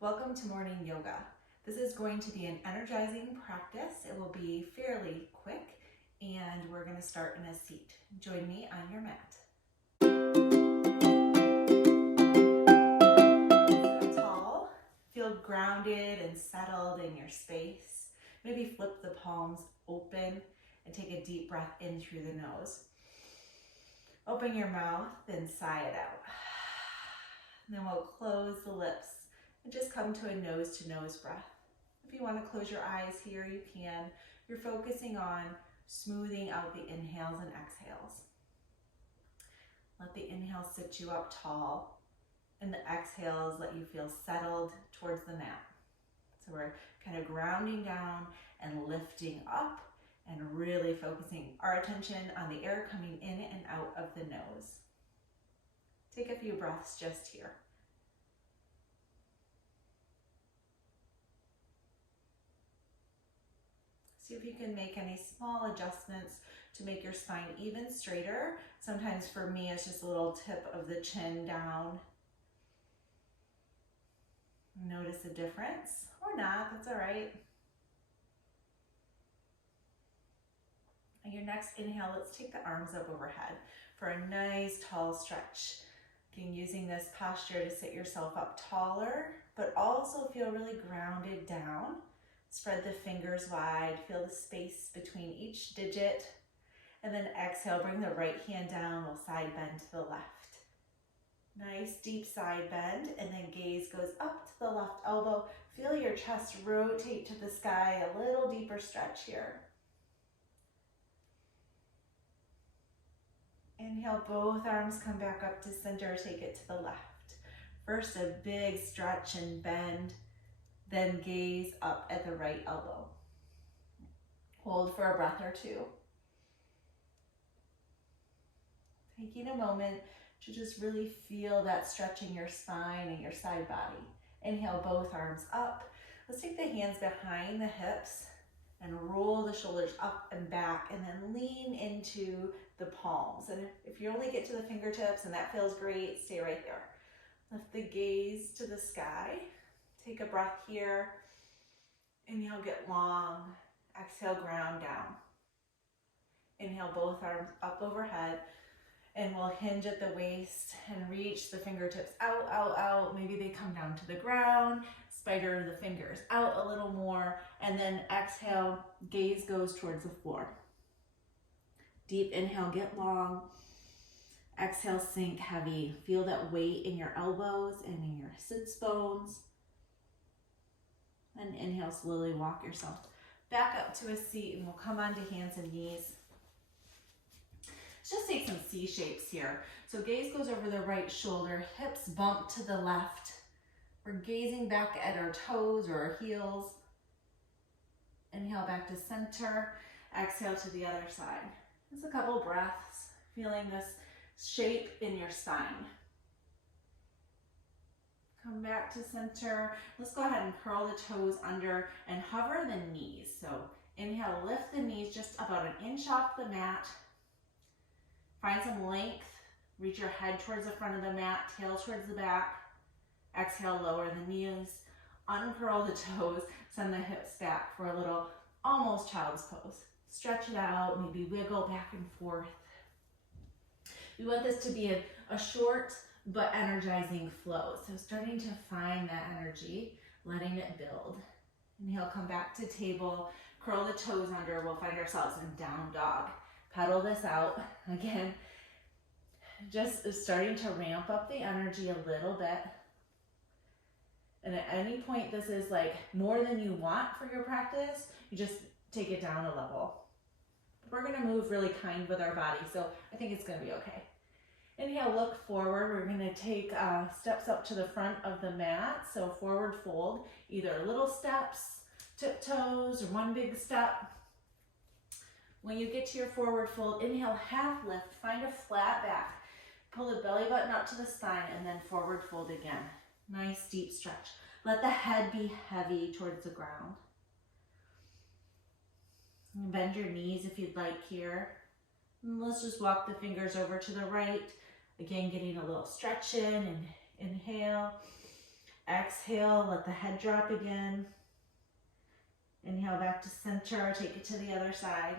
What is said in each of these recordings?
Welcome to morning yoga. This is going to be an energizing practice. It will be fairly quick and we're going to start in a seat. Join me on your mat. Sit up tall, feel grounded and settled in your space. Maybe flip the palms open and take a deep breath in through the nose. Open your mouth and sigh it out. And then we'll close the lips and just come to a nose-to-nose breath. If you want to close your eyes here, you can. You're focusing on smoothing out the inhales and exhales. Let the inhale sit you up tall, and the exhales let you feel settled towards the mat. So we're kind of grounding down and lifting up and really focusing our attention on the air coming in and out of the nose. Take a few breaths just here. See if you can make any small adjustments to make your spine even straighter. Sometimes for me, it's just a little tip of the chin down. Notice a difference, or not, that's all right. On your next inhale, let's take the arms up overhead for a nice tall stretch. Again, using this posture to sit yourself up taller, but also feel really grounded down. Spread the fingers wide, feel the space between each digit, and then exhale, bring the right hand down, we'll side bend to the left. Nice deep side bend, and then gaze goes up to the left elbow. Feel your chest rotate to the sky, a little deeper stretch here. Inhale, both arms come back up to center, take it to the left. First, a big stretch and bend. Then gaze up at the right elbow. Hold for a breath or two. Taking a moment to just really feel that stretch in your spine and your side body. Inhale, both arms up. Let's take the hands behind the hips and roll the shoulders up and back, and then lean into the palms. And if you only get to the fingertips and that feels great, stay right there. Lift the gaze to the sky. Take a breath here. Inhale, get long. Exhale, ground down. Inhale, both arms up overhead. And we'll hinge at the waist and reach the fingertips out, out, out. Maybe they come down to the ground. Spider the fingers out a little more. And then exhale, gaze goes towards the floor. Deep inhale, get long. Exhale, sink heavy. Feel that weight in your elbows and in your sits bones. And inhale, slowly walk yourself back up to a seat, and we'll come onto hands and knees. Let's just take some C shapes here. So gaze goes over the right shoulder, hips bump to the left. We're gazing back at our toes or our heels. Inhale back to center, exhale to the other side. Just a couple breaths, feeling this shape in your spine. Come back to center. Let's go ahead and curl the toes under and hover the knees. So inhale, lift the knees just about an inch off the mat. Find some length. Reach your head towards the front of the mat, tail towards the back. Exhale, lower the knees. Uncurl the toes. Send the hips back for a little almost child's pose. Stretch it out, maybe wiggle back and forth. We want this to be a short but energizing flow. So starting to find that energy, letting it build. Inhale, come back to table, curl the toes under. We'll find ourselves in down dog. Pedal this out. Again, just starting to ramp up the energy a little bit. And at any point, this is like more than you want for your practice, you just take it down a level. We're gonna move really kind with our body, so I think it's gonna be okay. Inhale, look forward. We're gonna take steps up to the front of the mat. So forward fold, either little steps, tiptoes, or one big step. When you get to your forward fold, inhale, half lift, find a flat back. Pull the belly button up to the spine and then forward fold again. Nice deep stretch. Let the head be heavy towards the ground. Bend your knees if you'd like here. And let's just walk the fingers over to the right. Again, getting a little stretch in and inhale. Exhale, let the head drop again. Inhale back to center, take it to the other side.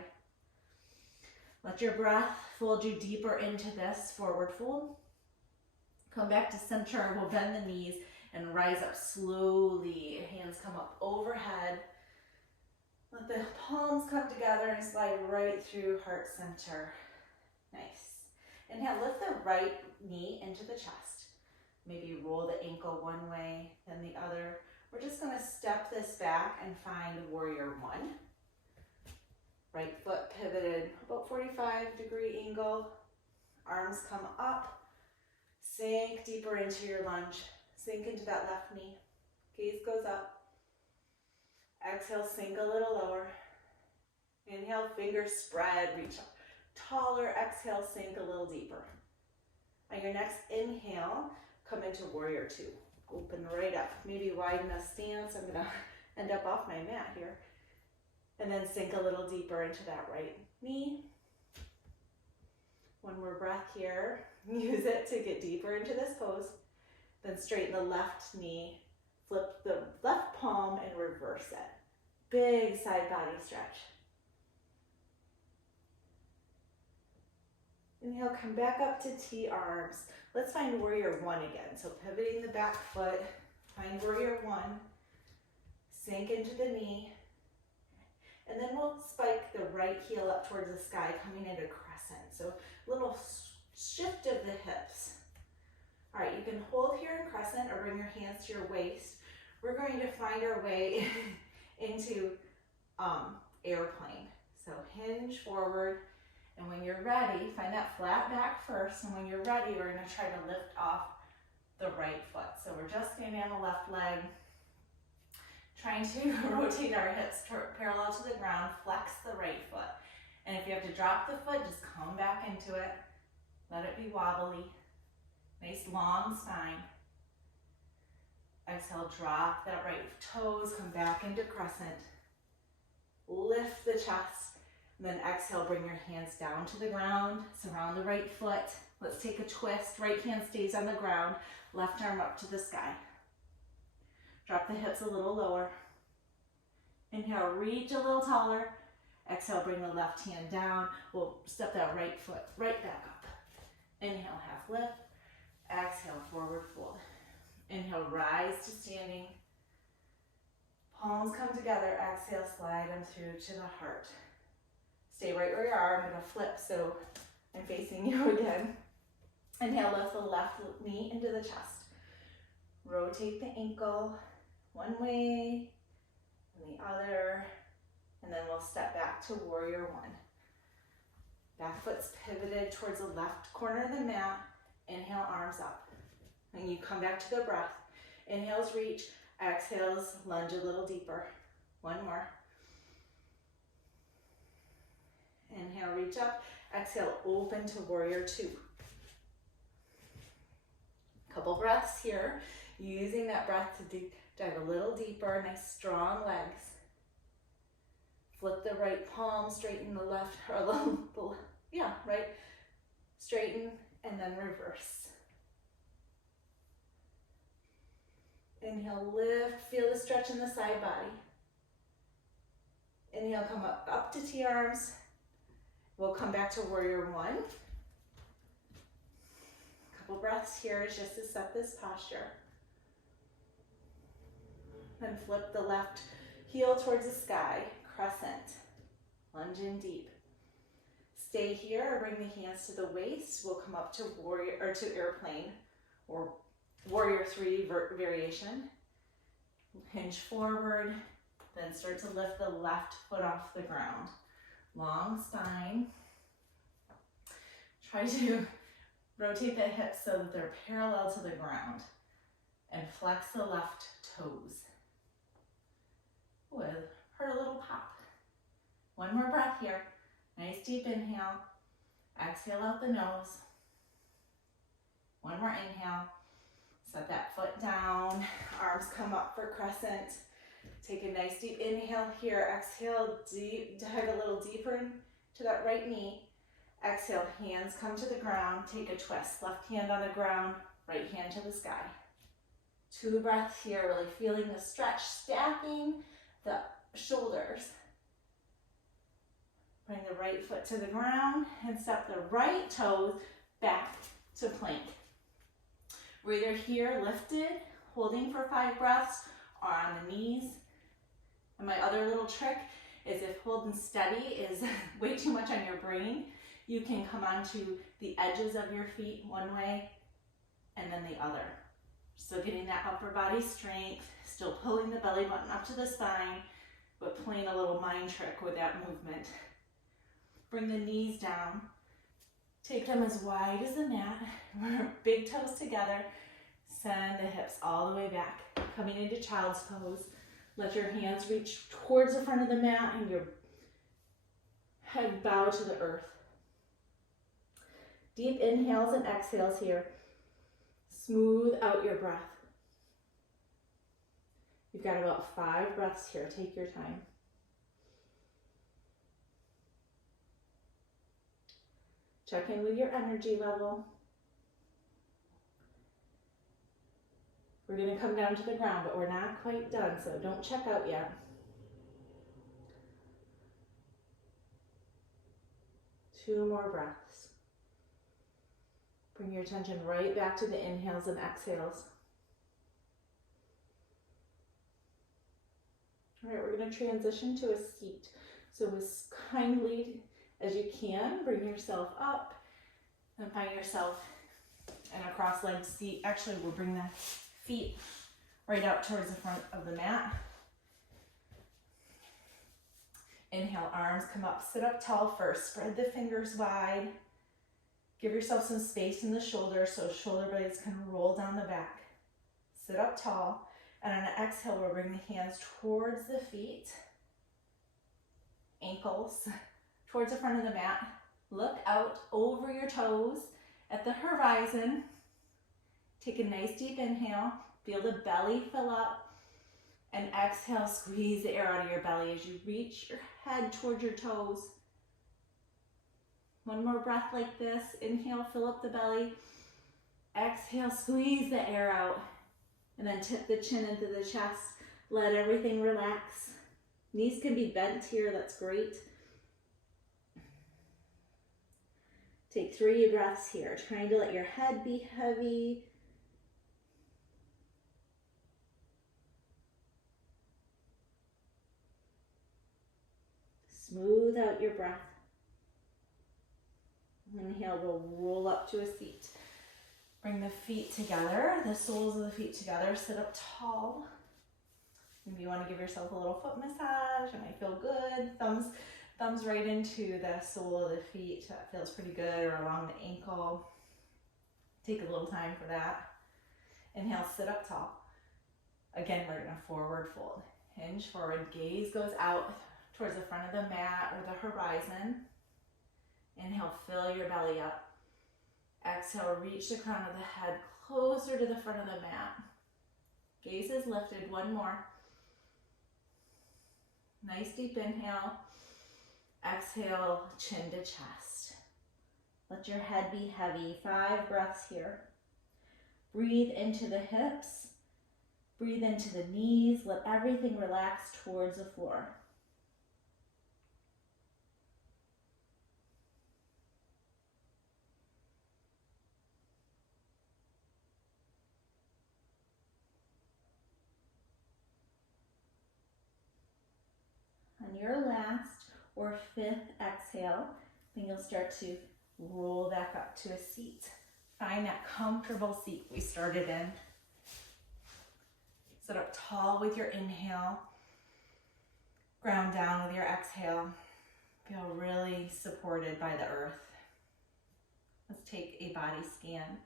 Let your breath fold you deeper into this forward fold. Come back to center, we'll bend the knees and rise up slowly. Hands come up overhead. Let the palms come together and slide right through heart center. Nice. Inhale, lift the right knee into the chest. Maybe roll the ankle one way, then the other. We're just gonna step this back and find warrior one. Right foot pivoted, about 45-degree angle. Arms come up. Sink deeper into your lunge. Sink into that left knee. Gaze goes up. Exhale, sink a little lower. Inhale, fingers spread, reach up taller. Exhale, sink a little deeper. On your next inhale, come into warrior two. Open right up. Maybe widen the stance. I'm gonna end up off my mat here. And then sink a little deeper into that right knee. One more breath here. Use it to get deeper into this pose. Then straighten the left knee. Flip the left palm and reverse it. Big side body stretch. Inhale, come back up to T-arms. Let's find warrior one again. So pivoting the back foot, find warrior one. Sink into the knee. And then we'll spike the right heel up towards the sky, coming into crescent. So little shift of the hips. All right, you can hold here in crescent or bring your hands to your waist. We're going to find our way into airplane. So hinge forward, and when you're ready, find that flat back first, and when you're ready, we're gonna try to lift off the right foot. So we're just standing on the left leg, trying to rotate our hips parallel to the ground, flex the right foot. And if you have to drop the foot, just come back into it. Let it be wobbly. Nice long spine. Exhale, drop that right toes, come back into crescent. Lift the chest, and then exhale, bring your hands down to the ground, surround the right foot. Let's take a twist. Right hand stays on the ground, left arm up to the sky. Drop the hips a little lower. Inhale, reach a little taller. Exhale, bring the left hand down. We'll step that right foot right back up. Inhale, half lift. Exhale, forward fold. Inhale, rise to standing. Palms come together. Exhale, slide them through to the heart. Stay right where you are. I'm going to flip so I'm facing you again. Inhale, lift the left knee into the chest. Rotate the ankle one way and the other. And then we'll step back to warrior one. Back foot's pivoted towards the left corner of the mat. Inhale, arms up. And you come back to the breath. Inhales, reach. Exhales, lunge a little deeper. One more. Inhale, reach up. Exhale, open to warrior two. Couple breaths here. Using that breath to dive a little deeper. Nice strong legs. Flip the right palm, straighten the left, or right. Straighten and then reverse. Inhale, lift, feel the stretch in the side body. Inhale, come up to T-arms. We'll come back to warrior one. Couple breaths here just to set this posture. Then flip the left heel towards the sky, crescent. Lunge in deep. Stay here or bring the hands to the waist. We'll come up to warrior or to airplane or warrior three variation. Hinge forward, then start to lift the left foot off the ground. Long spine. Try to rotate the hips so that they're parallel to the ground and flex the left toes. Ooh, I heard a little pop. One more breath here. Nice deep inhale. Exhale out the nose. One more inhale. Set that foot down. Arms come up for crescent. Take a nice deep inhale here. Exhale, deep, dive a little deeper into that right knee. Exhale, hands come to the ground. Take a twist. Left hand on the ground, right hand to the sky. 2 breaths here, really feeling the stretch, stacking the shoulders. Bring the right foot to the ground and step the right toes back to plank. We're either here lifted, holding for 5 breaths, or on the knees. And my other little trick is if holding steady is way too much on your brain, you can come onto the edges of your feet one way and then the other. So getting that upper body strength, still pulling the belly button up to the spine, but playing a little mind trick with that movement. Bring the knees down. Take them as wide as the mat. Big toes together. Send the hips all the way back. Coming into child's pose. Let your hands reach towards the front of the mat and your head bow to the earth. Deep inhales and exhales here. Smooth out your breath. You've got about 5 breaths here. Take your time. Check in with your energy level. We're going to come down to the ground, but we're not quite done, so don't check out yet. 2 more breaths. Bring your attention right back to the inhales and exhales. All right, we're going to transition to a seat. So as kindly as you can, bring yourself up and find yourself in a cross-legged seat. Actually, we'll bring the feet right out towards the front of the mat. Inhale, arms come up, sit up tall first. Spread the fingers wide. Give yourself some space in the shoulders so shoulder blades can roll down the back. Sit up tall. And on an exhale, we'll bring the hands towards the feet, ankles, towards the front of the mat. Look out over your toes at the horizon. Take a nice deep inhale. Feel the belly fill up. And exhale, squeeze the air out of your belly as you reach your head towards your toes. One more breath like this. Inhale, fill up the belly. Exhale, squeeze the air out. And then tip the chin into the chest. Let everything relax. Knees can be bent here, that's great. Take 3 breaths here, trying to let your head be heavy. Smooth out your breath. Inhale, we'll roll up to a seat. Bring the feet together, the soles of the feet together, sit up tall. Maybe you want to give yourself a little foot massage, it might feel good. Thumbs right into the sole of the feet, that feels pretty good, or along the ankle. Take a little time for that. Inhale, sit up tall. Again, we're gonna forward fold. Hinge forward, gaze goes out towards the front of the mat or the horizon. Inhale, fill your belly up. Exhale, reach the crown of the head closer to the front of the mat. Gaze is lifted, 1 more. Nice deep inhale. Exhale, chin to chest. Let your head be heavy. 5 breaths here. Breathe into the hips. Breathe into the knees. Let everything relax towards the floor. On your last or 5th exhale, then you'll start to roll back up to a seat. Find that comfortable seat we started in. Sit up tall with your inhale. Ground down with your exhale. Feel really supported by the earth. Let's take a body scan,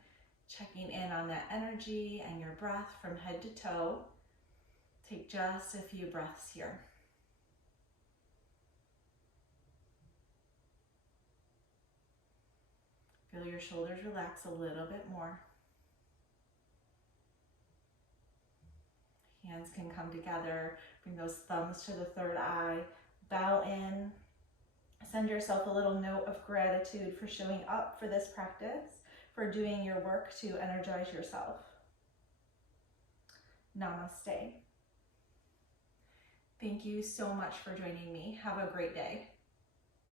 checking in on that energy and your breath from head to toe. Take just a few breaths here. Feel your shoulders relax a little bit more. Hands can come together. Bring those thumbs to the third eye. Bow in. Send yourself a little note of gratitude for showing up for this practice, for doing your work to energize yourself. Namaste. Thank you so much for joining me. Have a great day.